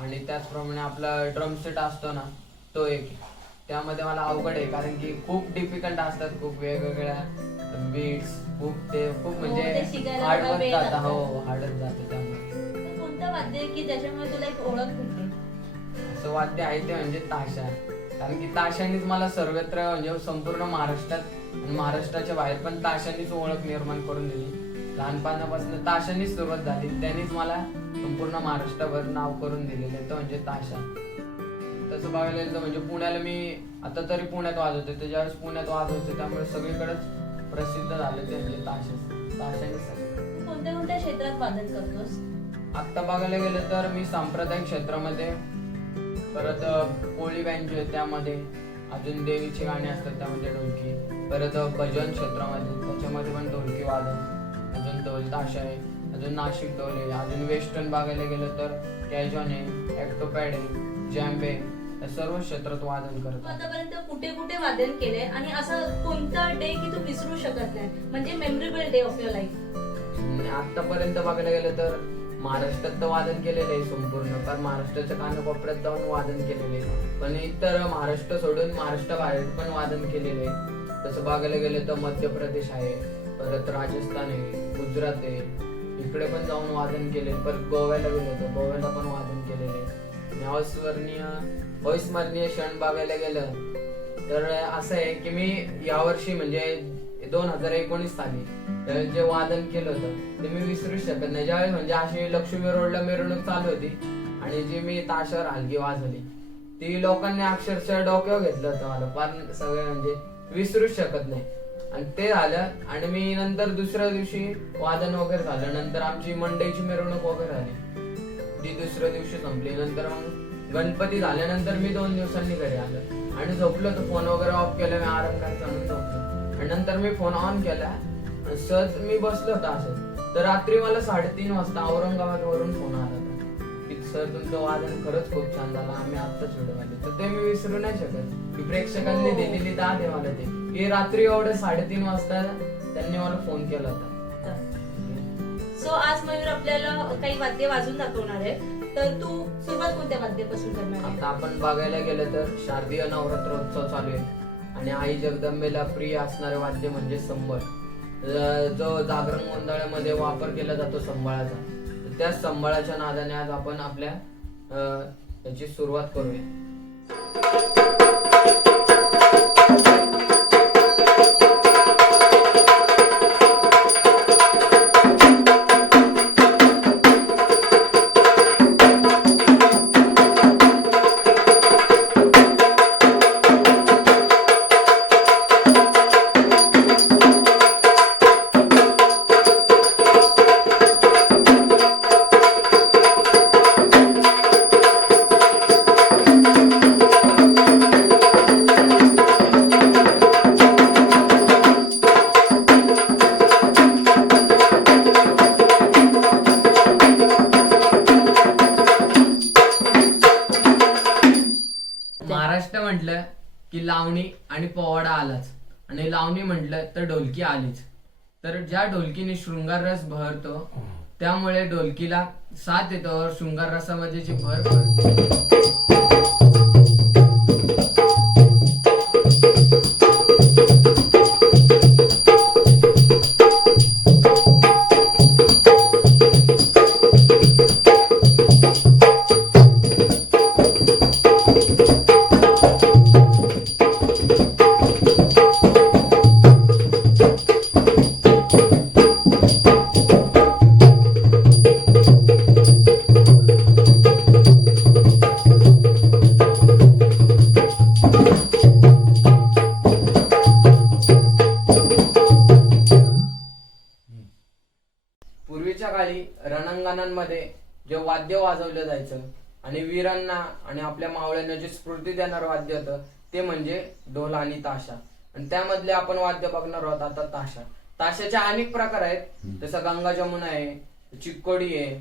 आणि त्याचप्रमाणे आपला ड्रम सेट असतो ना तो एक आहे. त्यामध्ये मला अवघड आहे कारण की खूप डिफिकल्ट असतात, खूप वेगवेगळ्या बीट्स, खूप ते म्हणजे शिकायला हार्ड थोडा वर्क वेळ जातं. लागतो. हो, हार्डच जातं. त्यामुळे तर कोणतं वाद्य आहे की ज्याच्यामुळे तुला एक ओळख भेटली? असं वाद्य आहे ते म्हणजे ताशा. कारण की ताशानेच मला सर्वत्र म्हणजे संपूर्ण महाराष्ट्रात आणि महाराष्ट्राच्या बाहेर पण ताशानेच ओळख निर्माण करून दिली. लहानपणापासून ताशानेच सुरुवात झाली, त्यांनीच मला संपूर्ण महाराष्ट्रभर नाव करून दिलेलं तो म्हणजे ताशा. तसं बघायला गेलं तर म्हणजे पुण्याला मी आता तरी पुण्यात वाजवते, तर ज्यावेळेस पुण्यात वाजवायचं त्यामुळे सगळीकडेच प्रसिद्ध झालं ते म्हणजे ताशाने सगळं. तू कोणत्या कोणत्या क्षेत्रात वादन करतोस? आता बघायला गेलं तर मी सांप्रदायिक क्षेत्रामध्ये, परत कोळी बँजो आहे त्यामध्ये, अजून देवीची गाणी असतात त्यामध्ये ढोलकी, परत भजन क्षेत्रामध्ये त्याच्यामध्ये पण ढोलकी वादन, अजून ढोल ताशा आहे, अजून नाशिक ढोल आहे, अजून वेस्टर्न बघायला गेलं तर कॅजॉन आहे, ॲक्टोपॅड आहे, जॅम्बे, या सर्व क्षेत्रात वादन तू करतो. आतापर्यंत कुठे कुठे वादन केले आणि असं कोणता डे की तू विसरू शकत नाही, म्हणजे memorable day of your life? आतापर्यंत बघायला गेलं तर महाराष्ट्रात तर वादन केलेलं आहे संपूर्ण, कारण महाराष्ट्राच्या कानाकोपऱ्यात जाऊन वादन केलेले आहे, पण इतर महाराष्ट्र सोडून महाराष्ट्राबाहेर पण वादन केलेले आहे. तसं बघायला गेलं तर मध्य प्रदेश आहे, परत राजस्थान आहे, गुजरात आहे, इकडे पण जाऊन वादन केले. परत गोव्याला गेलो तर गोव्याला पण वादन केलेले. आणि अविस्मरणीय क्षण बघायला गेलं तर असं आहे की मी यावर्षी म्हणजे 2019 साली जे वादन केलं होतं ते मी विसरू शकत नाही. ज्यावेळी म्हणजे अशी लक्ष्मी रोडला मिरवणूक चालू होती आणि जी मी ताशावर हलगी वाजवली, ती लोकांनी अक्षरशः डोक्यावर घेतलं होतं मला, पण सगळे म्हणजे विसरूच शकत नाही. आणि ते झालं आणि मी नंतर दुसऱ्या दिवशी वादन वगैरे झालं, नंतर आमची मंडईची मिरवणूक वगैरे झाली, ती दुसऱ्या दिवशी संपली. नंतर मग गणपती झाल्यानंतर मी 2 दिवसांनी घरी आलो आणि झोपलो, तर फोन वगैरे ऑफ केला, मी आराम करायचा म्हणून झोपलो. आणि नंतर मी फोन ऑन केला, सहज मी बसलो होतो असं, तर रात्री मला 3:30 वाजता औरंगाबाद वरून फोन आला होता की सर तुमचं वादन खरंच खूप छान झालं, आम्ही आत्ताच व्हिडिओ काढले. तर ते मी विसरू नाही शकत की प्रेक्षकांनी दिलेली दाद आहे मला, ते की रात्री एवढे 3:30 वाजता त्यांनी मला फोन केला होता. सो आज मयूर आपल्याला काही वाद्य वाजून दाखवणार आहे, तर तू सुरुवात कोणत्या वाद्यापासून करणार आहे? आता आपण बघायला गेलं तर शारदीय नवरात्रोत्सव चालू आहे आणि आई जगदंबेला प्रिय असणारे वाद्य म्हणजे संबळ, जो जागरण गोंधळामध्ये वापर केला जातो संबळाचा. तर त्या संबळाच्या नादाने आज आपण आपल्या याची सुरुवात करूया. महाराष्ट्र म्हटलं की लावणी आणि पोवाडा आलाच, आणि लावणी म्हटलं तर ढोलकी आलीच. तर ज्या ढोलकीने शृंगार रस बहरतो त्यामुळे ढोलकीला साथ येतो, और शृंगार रसामध्ये जी भर पडते. पूर्वीच्या काळी रणांगणांमध्ये जे वाद्य वाजवलं जायचं आणि वीरांना आणि आपल्या मावळ्यांना जे स्फूर्ती देणारं वाद्य होतं ते म्हणजे ढोल आणि ताशा. आणि त्यामधले आपण वाद्य बघणार आहोत आता ताशा. ताशाचे अनेक प्रकार आहेत, जसं गंगा जमुना आहे, चिक्कोडी आहे,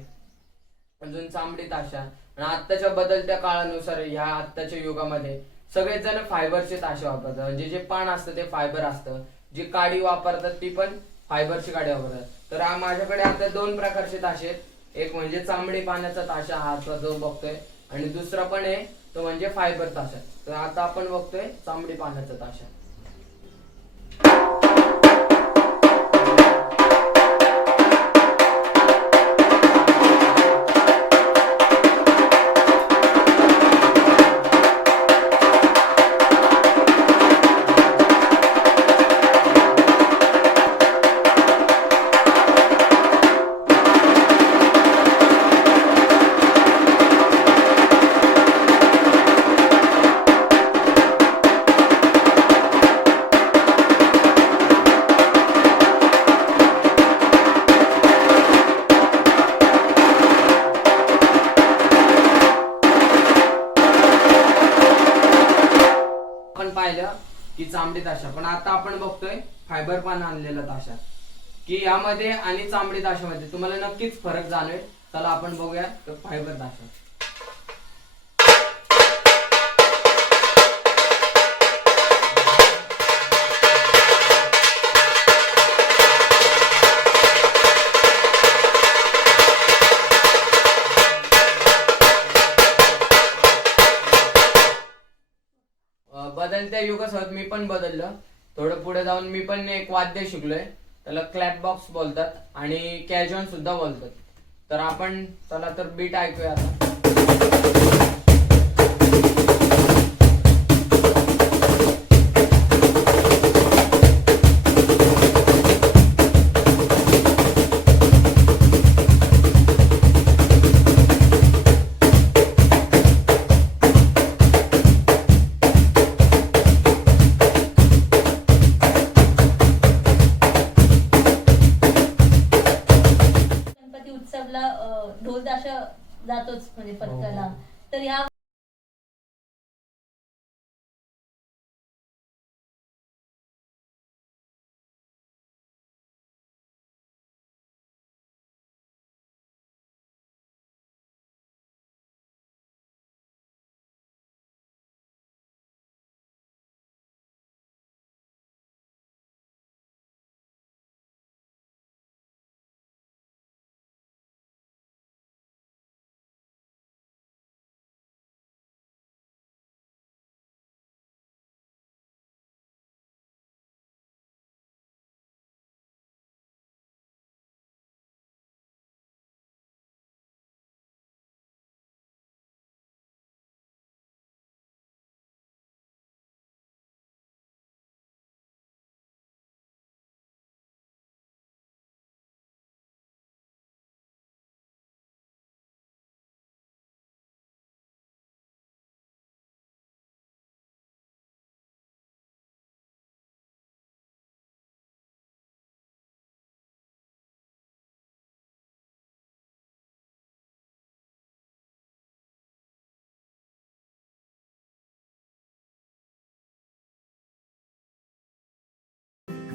अजून चांबडी ताशा. आणि आत्ताच्या बदलत्या काळानुसार ह्या आत्ताच्या युगामध्ये सगळेच जण फायबरचे ताशे वापरतात, म्हणजे जे पान असतं ते फायबर असतं, जी काडी वापरतात ती पण फायबरची काडी वापरतात. तर माझ्याकडे आता 2 प्रकारचे ताशे आहेत, एक म्हणजे चांबडी पाण्याचा ताशा, हा जो बघतोय आणि दुसरा पण आहे तो म्हणजे फायबर ताशा. तर आता आपण बघतोय चांबडी पानाचा ताशा. आपण पाहिलं की चांबडी ताशा, पण आता आपण बघतोय फायबर पान आणलेला ताशा. की यामध्ये आणि चांबडी ताशामध्ये तुम्हाला नक्कीच फरक जाणवेल. चला आपण बघूया तर फायबर ताशा. बदलत्या युगासोबत मी पण बदललं. थोडं पुढे जाऊन मी पण एक वाद्य शिकलोय, त्याला क्लॅप बॉक्स बोलतात आणि कॅजॉन सुद्धा बोलतात. तर आपण चला तर बीट ऐकूया आता. गणपती उत्सवला ढोल ताशा जातोच म्हणजे पथकाला. तर ह्या